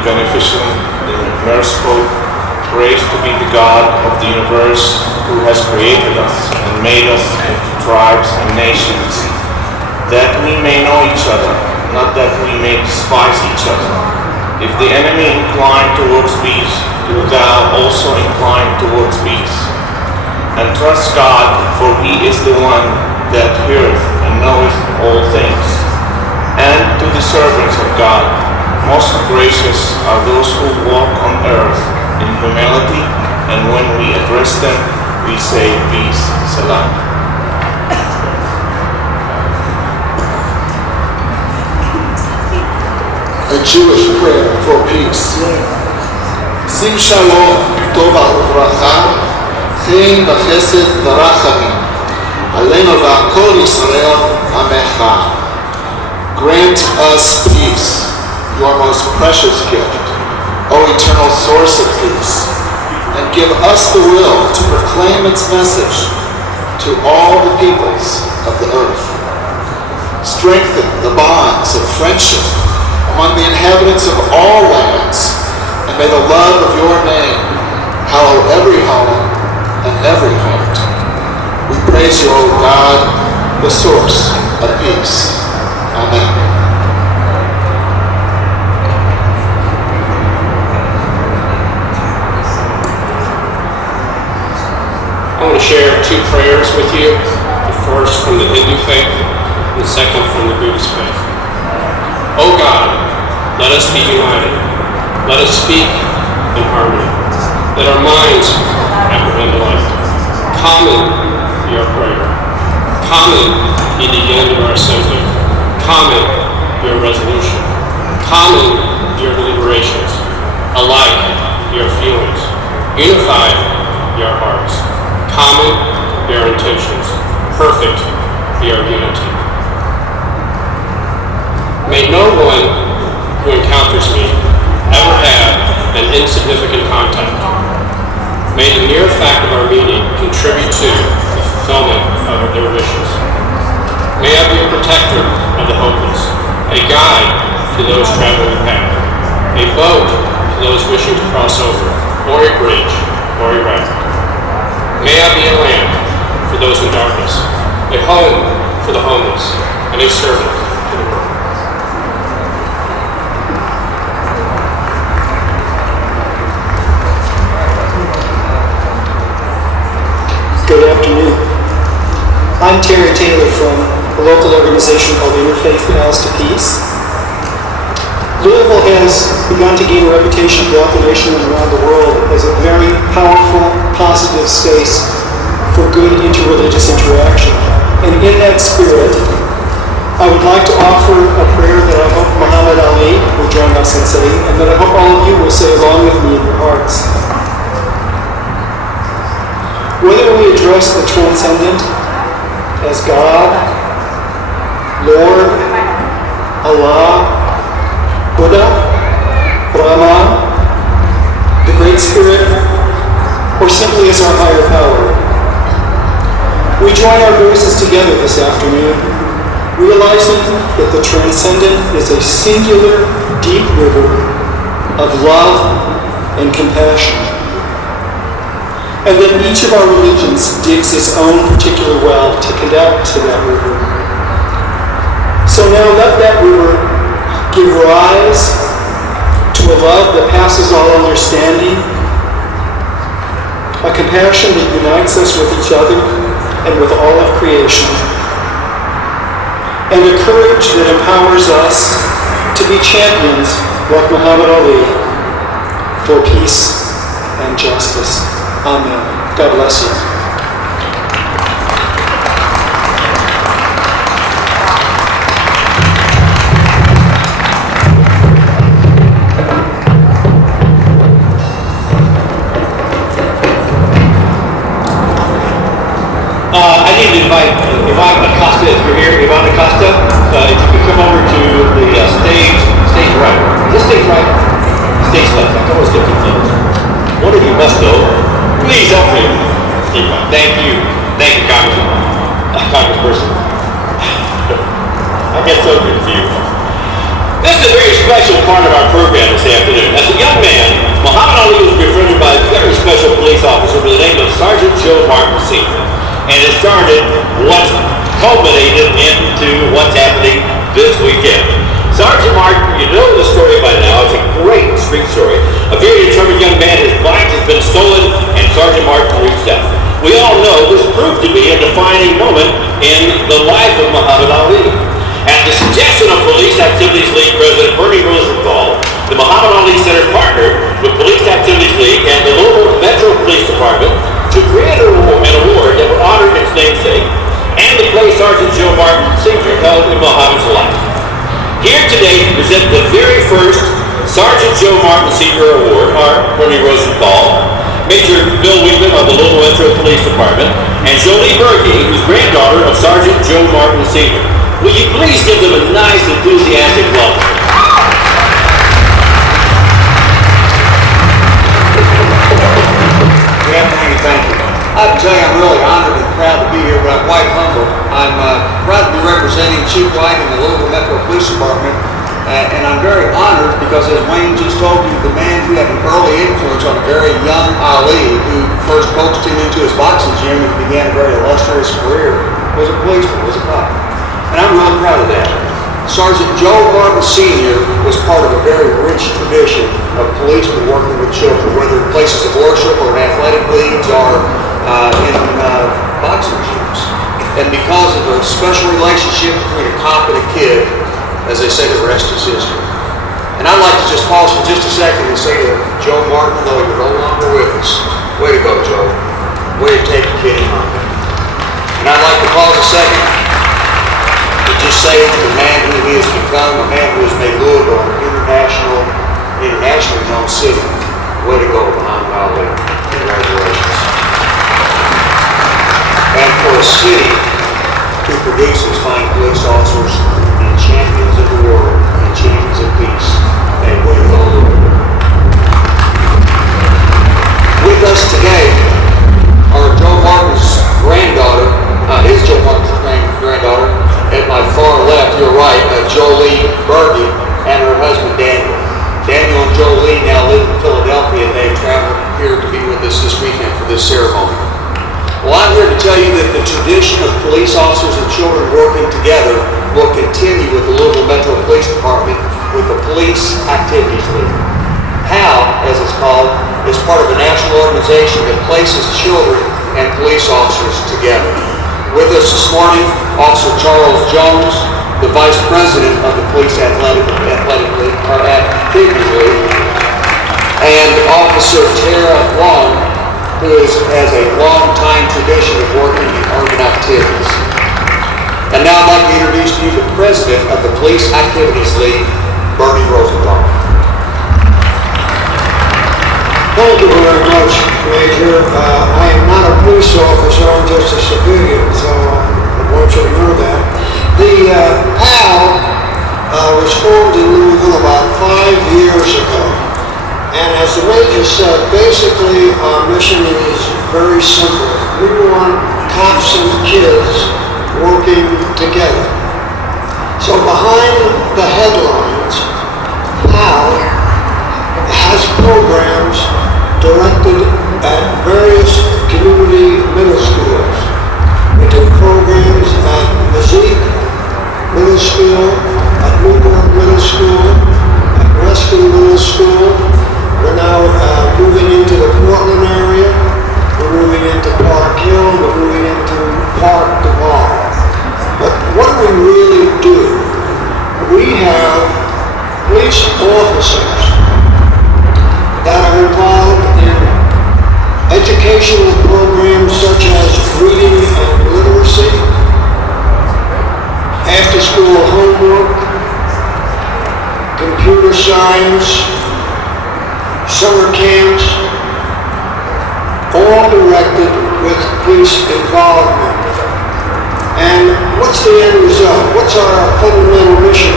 the beneficent, the merciful, praised to be the God of the universe, who has created us and made us into tribes and nations, that we may know each other, not that we may despise each other. If the enemy incline towards peace, do thou also incline towards peace. And trust God, for he is the one that heareth and knoweth all things. And to the servants of God, most gracious are those who walk on earth in humility, and when we address them, we say peace, salam. A Jewish prayer for peace. Sim shalom, tova uvracha, chen v'chesed v'rachamim, aleinu v'kol Yisrael amecha. Grant us peace, your most precious gift, O eternal source of peace, and give us the will to proclaim its message to all the peoples of the earth. Strengthen the bonds of friendship among the inhabitants of all lands, and may the love of your name hallow every home and every heart. We praise you, O God, the source of peace. Amen. I want to share two prayers with you. The first from the Hindu faith, and the second from the Buddhist faith. O God, let us be united. Let us speak in harmony. Let our minds apprehend light. Common be our prayer. Common be the end of our assembly. Common be our resolution. Common be our deliberations. Alike be our feelings. Unified be our hearts. Common be our intentions. Perfect be our unity. May no one who encounters me ever have an insignificant contact. May the mere fact of our meeting contribute to the fulfillment of their wishes. May I be a protector of the hopeless, a guide to those traveling the path, a boat to those wishing to cross over, or a bridge, or a raft. May I be a lamp for those in darkness, a home for the homeless, and a servant to the world. Good afternoon. I'm Terry Taylor from a local organization called Interfaith Paths to Peace. Louisville has begun to gain a reputation throughout the nation and around the world as a very powerful, positive space for good interreligious interaction. And in that spirit, I would like to offer a prayer that I hope Muhammad Ali will join us in saying, and that I hope all of you will say along with me in your hearts. Whether we address the transcendent as God, Lord, Allah, Buddha, Brahman, the Great Spirit, or simply as our higher power, we join our voices together this afternoon, realizing that the transcendent is a singular, deep river of love and compassion, and that each of our religions digs its own particular well to connect to that river. So now let that river give rise to a love that passes all understanding, a compassion that unites us with each other and with all of creation, and a courage that empowers us to be champions like Muhammad Ali for peace and justice. Amen. God bless you. I need to invite Yvonne Acosta, if you're here, Yvonne Acosta, if you could come over to the stage right. Is this stage right? Stage left. I always get confused. One of you must know. Please help me. Thank you. Thank you, Congressperson. I get so confused. This is a very special part of our program this afternoon. As a young man, Muhammad Ali was befriended by a very special police officer by the name of Sergeant Joe Martin Sr. And it started what culminated into what's happening this weekend. Sergeant Martin, you know the story by now. It's a great street story. A very determined young man, his bike has been stolen, and Sergeant Martin reached out. We all know this proved to be a defining moment in the life of Muhammad Ali. At the suggestion of Police Activities League President Bernie Rosenthal, the Muhammad Ali Center partnered with Police Activities League and the Louisville Metro Police Department to create an award that would honor its namesake and the place Sergeant Joe Martin Sr. held in Muhammad's life. Here today to present the very first Sergeant Joe Martin Sr. Award are Bernie Rosenthal, Major Bill Weedman of the Louisville Metro Police Department, and Jolie Berge, who's granddaughter of Sergeant Joe Martin Sr. Will you please give them a nice, enthusiastic welcome? Good afternoon, thank you. I have to tell you, I'm really honored and proud to be here, but I'm quite humble. I'm proud to be representing Chief White in the Louisville Metro Police Department, and I'm very honored because, as Wayne just told you, the man who had an early influence on a very young Ali, who first coached him into his boxing gym and began a very illustrious career, was a policeman, was a cop. And I'm really proud of that. Sergeant Joe Martin Sr. was part of a very rich tradition of policemen working with children, whether in places of worship or in athletic leagues or in boxing gyms. And because of a special relationship between a cop and a kid, as they say, the rest is history. And I'd like to just pause for just a second and say to Joe Martin, though you're no longer with us, way to go, Joe. Way to take the kid in home. And I'd like to pause a second to just say to the man who he has become, a man who has made Louisville an internationally known city. Way to go, Muhammad Ali. Congratulations. And for a city who produces fine police officers and champions of the world and champions of peace, and way to go, Louisville. With us today are Joe Martin's granddaughter, his Joe Martin's granddaughter. At my far left, you're right, Jolie Berge and her husband Daniel. Daniel and Jolie now live in Philadelphia, and they've traveled here to be with us this weekend for this ceremony. Well, I'm here to tell you that the tradition of police officers and children working together will continue with the Louisville Metro Police Department with the Police Activities League. PAL, as it's called, is part of a national organization that places children and police officers together. With us this morning, Officer Charles Jones, the Vice President of the Police Athletic League, and Officer Tara Long, who has a long-time tradition of working in urban activities. And now I'd like to introduce to you the President of the Police Activities League, Bernie Rosenthal. Thank you very much, Major. I am not a police officer, I'm just a civilian, so I want you to know that. The PAL was formed in Louisville about 5 years ago. And as the Major said, basically our mission is very simple. We want cops and kids working together. So behind the headlines, PAL has programs directed at various community middle schools. We do programs at Mazik Middle School, at Newburgh Middle School, at Weston Middle School. We're now moving into the Portland area. We're moving into Park Hill. We're moving into Park Duval. But what do we really do? We have police officers that are involved in educational programs such as reading and literacy, after-school homework, computer science, summer camps, all directed with police involvement. And what's the end result? What's our fundamental mission